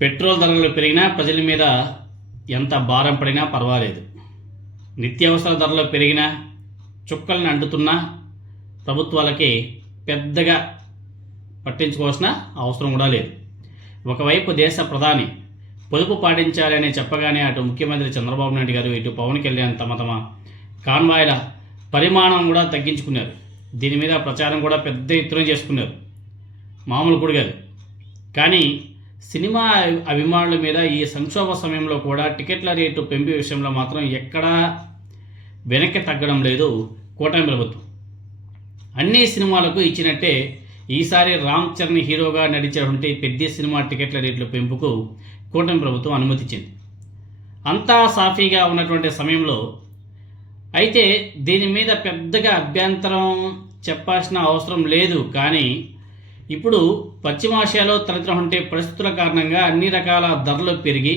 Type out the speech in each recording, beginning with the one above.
Petrol ధరలు పెరిగినా ప్రజల మీద ఎంత భారం పడినా పర్వాలేదు. నిత్యావసర ధరలు పెరిగినా చుక్కలను అంటుతున్నా ప్రభుత్వాలకి పెద్దగా పట్టించుకోవాల్సిన అవసరం కూడా లేదు. ఒకవైపు దేశ ప్రధాని పొదుపు పాటించాలని చెప్పగానే అటు ముఖ్యమంత్రి చంద్రబాబు నాయుడు గారు, ఇటు పవన్ కళ్యాణ్ తమ కాన్వాయ్ల పరిమాణం కూడా తగ్గించుకున్నారు. దీని మీద ప్రచారం కూడా పెద్ద ఎత్తున చేసుకున్నారు, మామూలు కూడా కాదు. కానీ సినిమా అభిమానుల మీద ఈ సంక్షోభ సమయంలో కూడా టికెట్ల రేటు పెంపు విషయంలో మాత్రం ఎక్కడా వెనక్కి తగ్గడం లేదు కూటమి ప్రభుత్వం. అన్ని సినిమాలకు ఇచ్చినట్టే ఈసారి రామ్ చరణ్ హీరోగా నడిచేటువంటి పెద్ద సినిమా టికెట్ల రేట్ల పెంపుకు కూటమి ప్రభుత్వం అనుమతించింది. అంతా సాఫీగా ఉన్నటువంటి సమయంలో అయితే దీని మీద పెద్దగా అభ్యంతరం చెప్పాల్సిన అవసరం లేదు. కానీ ఇప్పుడు పశ్చిమాసియాలో తలెత్తినటువంటి పరిస్థితుల కారణంగా అన్ని రకాల ధరలు పెరిగి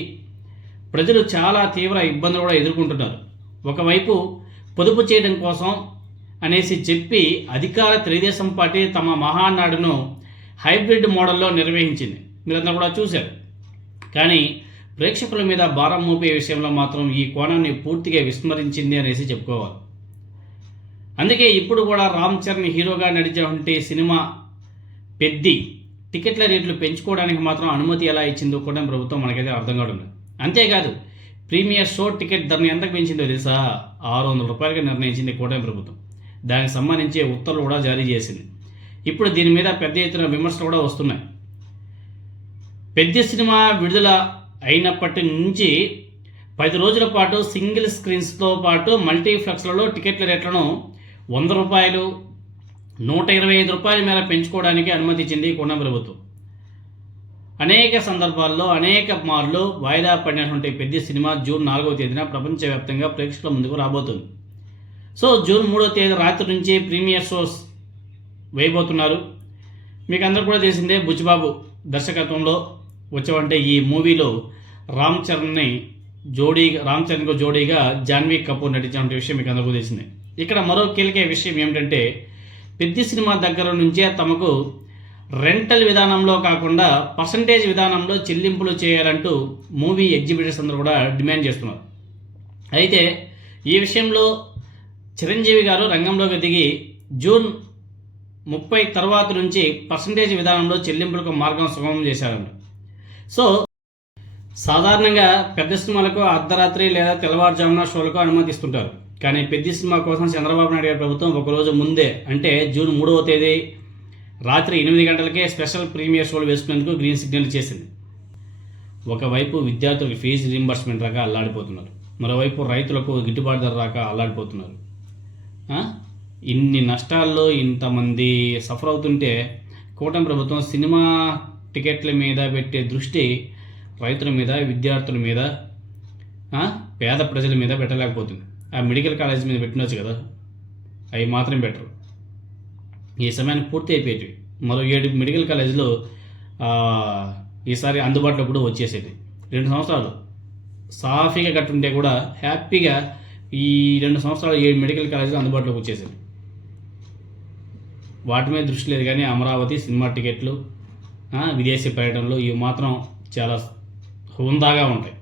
ప్రజలు చాలా తీవ్ర ఇబ్బందులు కూడా ఎదుర్కొంటున్నారు. ఒకవైపు పొదుపు చేయడం కోసం అనేసి చెప్పి అధికార తెలుగుదేశం పార్టీ తమ మహానాడును హైబ్రిడ్ మోడల్లో నిర్వహించింది, మీరందరూ కూడా చూశారు. కానీ ప్రేక్షకుల మీద భారం మోపే విషయంలో మాత్రం ఈ కోణాన్ని పూర్తిగా విస్మరించింది అనేసి చెప్పుకోవాలి. అందుకే ఇప్పుడు కూడా రామ్ చరణ్ హీరోగా నడిచేటువంటి సినిమా పెద్ది టికెట్ల రేట్లు పెంచుకోవడానికి మాత్రం అనుమతి ఎలా ఇచ్చిందో కూడా ప్రభుత్వం మనకైతే అర్థం కావడం లేదు. అంతేకాదు ప్రీమియర్ షో టికెట్ ధరను ఎంతకు పెంచిందో తెలుసా? 600 రూపాయలుగా నిర్ణయించింది కూటమి ప్రభుత్వం. దానికి సంబంధించి ఉత్తర్వులు కూడా జారీ చేసింది. ఇప్పుడు దీని మీద పెద్ద ఎత్తున విమర్శలు కూడా వస్తున్నాయి. పెద్ద సినిమా విడుదల అయినప్పటి నుంచి 10 రోజుల పాటు సింగిల్ స్క్రీన్స్తో పాటు మల్టీప్లెక్స్లలో టికెట్ల రేట్లను 100 రూపాయలు, 125 రూపాయల మేర పెంచుకోవడానికి అనుమతించింది కూటమి ప్రభుత్వం. అనేక సందర్భాల్లో అనేక మార్లు వాయిదా పడినటువంటి పెద్ద సినిమా జూన్ 4వ తేదీన ప్రపంచవ్యాప్తంగా ప్రేక్షకుల ముందుకు రాబోతుంది. సో జూన్ 3వ తేదీ రాత్రి నుంచి ప్రీమియర్ షోస్ వేయబోతున్నారు. మీకు అందరూ కూడా తెలిసిందే, బుచ్చిబాబు దర్శకత్వంలో వచ్చేవంటే ఈ మూవీలో రామ్ చరణ్కు జోడీగా జాన్వీ కపూర్ నటించిన విషయం మీకు అందరికీ తెలిసిందే. ఇక్కడ మరో కీలక విషయం ఏమిటంటే పెద్ద సినిమా దగ్గర నుంచే తమకు రెంటల్ విధానంలో కాకుండా పర్సంటేజ్ విధానంలో చెల్లింపులు చేయాలంటూ మూవీ ఎగ్జిబిటర్స్ అందరూ కూడా డిమాండ్ చేస్తున్నారు. అయితే ఈ విషయంలో చిరంజీవి గారు రంగంలోకి దిగి జూన్ 30 తర్వాత నుంచి పర్సంటేజ్ విధానంలో చెల్లింపులకు మార్గం సుగమం చేశారంట. సో సాధారణంగా పెద్ద సినిమాలకు అర్ధరాత్రి లేదా తెల్లవారుజామున షోలకు అనుమతిస్తుంటారు. కానీ పెద్ద సినిమా కోసం చంద్రబాబు నాయుడు గారి ప్రభుత్వం ఒకరోజు ముందే అంటే జూన్ 3వ తేదీ రాత్రి 8 గంటలకే స్పెషల్ ప్రీమియర్ షోలు వేసుకునేందుకు గ్రీన్ సిగ్నల్ చేసింది. ఒకవైపు విద్యార్థులకు ఫీజు రీయింబర్స్మెంట్ రాక అల్లాడిపోతున్నారు, మరోవైపు రైతులకు గిట్టుబాటు ధర రాక అల్లాడిపోతున్నారు. ఇన్ని నష్టాల్లో ఇంతమంది సఫర్ అవుతుంటే కూటమి ప్రభుత్వం సినిమా టికెట్ల మీద పెట్టే దృష్టి రైతుల మీద, విద్యార్థుల మీద, పేద ప్రజల మీద పెట్టలేకపోతుంది. ఆ మెడికల్ కాలేజ్ మీద పెట్టినవచ్చు కదా, అవి మాత్రం బెటరు. ఈ సమయానికి పూర్తి అయిపోయేవి. మరో 7 మెడికల్ కాలేజీలు ఈసారి అందుబాటులో కూడా వచ్చేసేది. 2 సంవత్సరాలు సాఫీగా కట్టుంటే కూడా హ్యాపీగా ఈ 2 సంవత్సరాలు 7 మెడికల్ కాలేజీలు అందుబాటులోకి వచ్చేసేది. వాటి మీద దృష్టి లేదు. కానీ అమరావతి సినిమా టికెట్లు, విదేశీ పర్యటనలు ఇవి మాత్రం చాలా హుందాగా ఉంటాయి.